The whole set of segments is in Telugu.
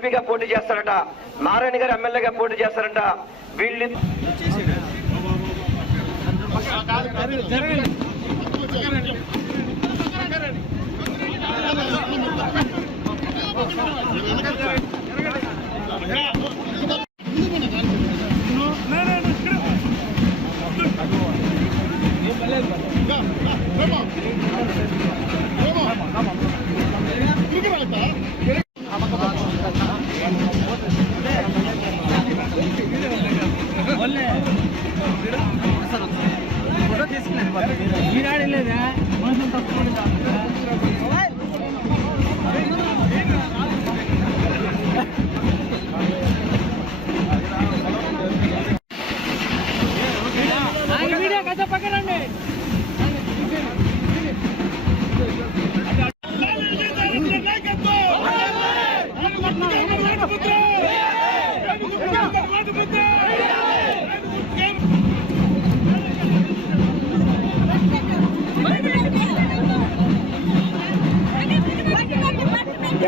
ఎంపీగా పోటీ చేస్తారట, నారాయణ గారు ఎమ్మెల్యేగా పోటీ చేస్తారట. వీళ్ళు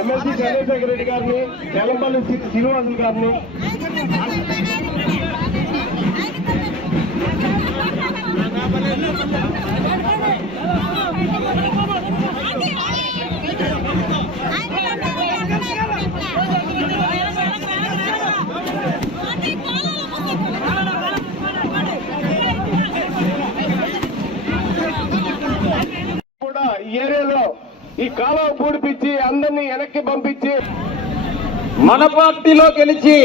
ఎమ్మెల్సీ చంద్రశేఖర్ రెడ్డి గారిని, తెలంపల్లి శ్రీనివాసులు గారిని, కూడా ఈ ఏరియాలో ఈ కాలువ పూడిపించి అందరినీ వెనక్కి పంపించి మన పార్టీలో గెలిచి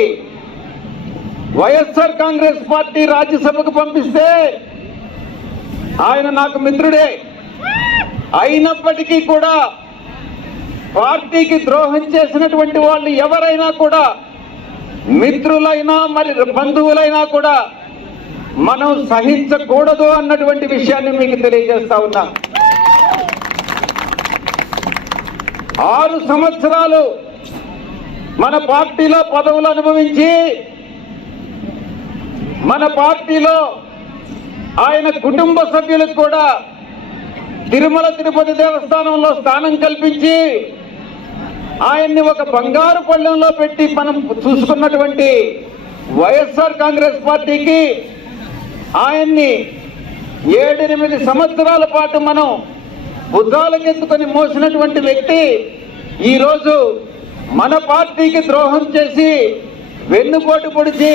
వైఎస్ఆర్ కాంగ్రెస్ పార్టీ రాజ్యసభకు పంపిస్తే ఆయన నాకు మిత్రుడే. అయినప్పటికీ కూడా పార్టీకి ద్రోహం చేసినటువంటి వాళ్ళు ఎవరైనా కూడా, మిత్రులైనా మరి బంధువులైనా కూడా మనం సహించకూడదు అన్నటువంటి విషయాన్ని మీకు తెలియజేస్తా ఉన్నా. 6 సంవత్సరాలు మన పార్టీలో పదవులు అనుభవించి, మన పార్టీలో ఆయన కుటుంబ సభ్యులకు కూడా తిరుమల తిరుపతి దేవస్థానంలో స్థానం కల్పించి ఆయన్ని ఒక బంగారు పళ్ళెంలో పెట్టి మనం చూసుకున్నటువంటి వైఎస్ఆర్ కాంగ్రెస్ పార్టీకి ఆయన్ని 7-8 సంవత్సరాల పాటు మనం భుజాలకెత్తుకొని మోసినటువంటి వ్యక్తి ఈరోజు మన పార్టీకి ద్రోహం చేసి వెన్నుపోటు పొడిచి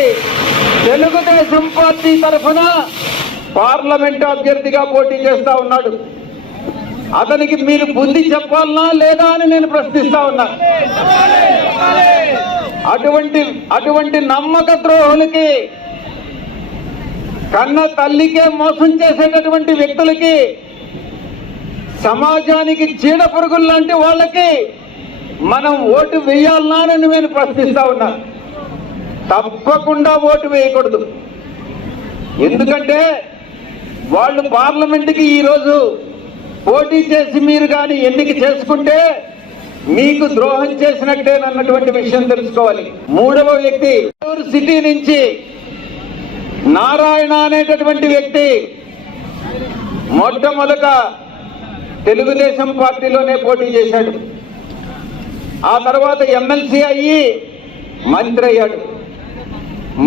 తెలుగుదేశం పార్టీ తరఫున పార్లమెంట్ అభ్యర్థిగా పోటీ చేస్తా ఉన్నాడు. అతనికి మీరు బుద్ధి చెప్పాలనా లేదా అని నేను ప్రశ్నిస్తా ఉన్నా. అటువంటి నమ్మక ద్రోహులకి, కన్న తల్లికే మోసం చేసేటటువంటి వ్యక్తులకి, సమాజానికి చీడ పురుగులు లాంటి వాళ్ళకి మనం ఓటు వేయాలనా అని నేను ప్రశ్నిస్తా ఉన్నా. తప్పకుండా ఓటు వేయకూడదు. ఎందుకంటే వాళ్ళు పార్లమెంటుకి ఈరోజు పోటీ చేసి మీరు కానీ ఎన్నిక చేసుకుంటే మీకు ద్రోహం చేసినట్టేనన్నటువంటి విషయం తెలుసుకోవాలి. 3వ వ్యక్తి సిటీ నుంచి నారాయణ అనేటటువంటి వ్యక్తి మొట్టమొదట తెలుగుదేశం పార్టీలోనే పోటీ చేశాడు. ఆ తర్వాత ఎమ్మెల్సీ అయ్యి మంత్రి అయ్యాడు.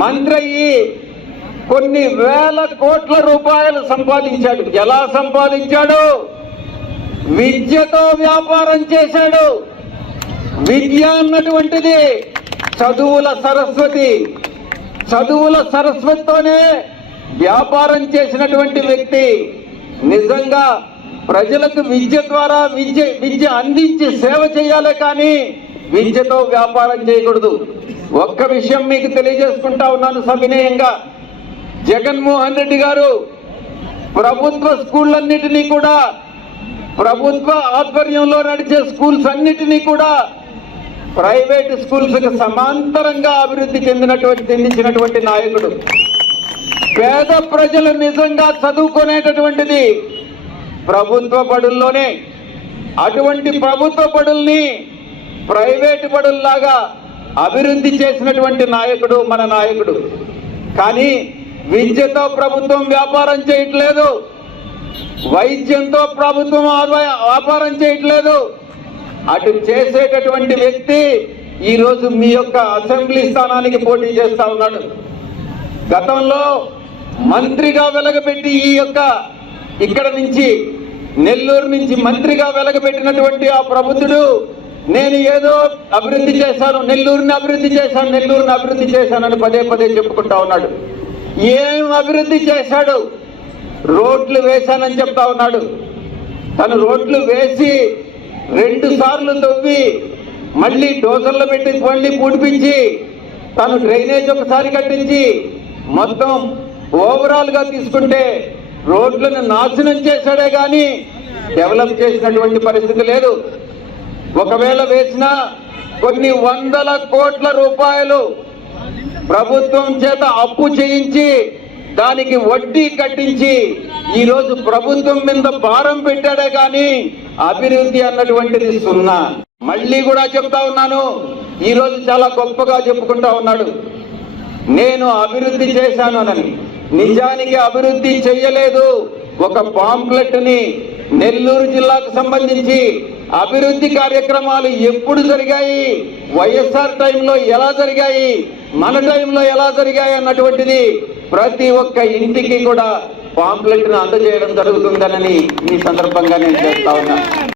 మంత్రి అయ్యి కొన్ని వేల కోట్ల రూపాయలు సంపాదించాడు. ఎలా సంపాదించాడు? విద్యతో వ్యాపారం చేశాడు. విద్య అన్నటువంటిది చదువుల సరస్వతి. చదువుల సరస్వతితోనే వ్యాపారం చేసినటువంటి వ్యక్తి నిజంగా ప్రజలకు విద్య ద్వారా విద్య అందించి సేవ చేయాలి, కానీ విద్యతో వ్యాపారం చేయకూడదు. ఒక్క విషయం మీకు తెలియజేసుకుంటా ఉన్నాను సవినయంగా. జగన్మోహన్ రెడ్డి గారు ప్రభుత్వ స్కూళ్ళన్నిటినీ కూడా, ప్రభుత్వ ఆధ్వర్యంలో నడిచే స్కూల్స్ అన్నిటినీ కూడా ప్రైవేట్ స్కూల్స్ కి సమాంతరంగా అభివృద్ధి చెందించినటువంటి నాయకుడు. పేద ప్రజలు నిజంగా చదువుకునేటటువంటిది ప్రభుత్వ బడుల్లోనే. అటువంటి ప్రభుత్వ బడుల్ని ప్రైవేటు బడుల్లాగా అభివృద్ధి చేసినటువంటి నాయకుడు మన నాయకుడు. కానీ విద్యతో ప్రభుత్వం వ్యాపారం చేయట్లేదు, వైద్యంతో ప్రభుత్వం వ్యాపారం చేయట్లేదు. అటు చేసేటటువంటి వ్యక్తి ఈ రోజు మీ యొక్క అసెంబ్లీ స్థానానికి పోటీ చేస్తా ఉన్నాడు. గతంలో మంత్రిగా వెలగబెట్టి ఇక్కడ నుంచి నెల్లూరు నుంచి మంత్రిగా వెలగబెట్టినటువంటి ఆ ప్రబుద్ధుడు నేను ఏదో అభివృద్ధి చేశాను, నెల్లూరుని అభివృద్ధి చేశాను, నెల్లూరుని అభివృద్ధి చేశానని పదే పదే చెప్పుకుంటా ఉన్నాడు. ఏం అభివృద్ధి చేశాడు? రోడ్లు వేశానని చెప్తా ఉన్నాడు. తను రోడ్లు వేసి 2 సార్లు తవ్వి మళ్ళీ డోజర్లు పెట్టి మళ్ళీ పూడిపించి తను డ్రైనేజ్ ఒకసారి కట్టించి మొత్తం ఓవరాల్ గా తీసుకుంటే రోడ్లను నాశనం చేశాడే గాని డెవలప్ చేసినటువంటి పరిస్థితి లేదు. ఒకవేళ వేసినా కొన్ని వందల కోట్ల రూపాయలు ప్రభుత్వం చేత అప్పు చేయించి దానికి వడ్డీ కట్టించి ఈ రోజు ప్రభుత్వం మీద భారం పెట్టాడే కానీ అభివృద్ధి అన్నటువంటిది సున్నా. మళ్ళీ కూడా చెప్తా ఉన్నాను, ఈ రోజు చాలా గొప్పగా చెప్పుకుంటా ఉన్నాడు నేను అభివృద్ధి చేశాను అని. నిజానికి అభివృద్ధి చెయ్యలేదు. ఒక పాంప్లెట్ ని నెల్లూరు జిల్లాకు సంబంధించి అభివృద్ధి కార్యక్రమాలు ఎప్పుడు జరిగాయి, వైఎస్ఆర్ టైంలో ఎలా జరిగాయి, మన టైంలో ఎలా జరిగాయి అన్నటువంటిది ప్రతి ఒక్క ఇంటికి కూడా పాంప్లెట్ ను అందజేయడం జరుగుతుందనని ఈ సందర్భంగా నేను చేస్తా ఉన్నా.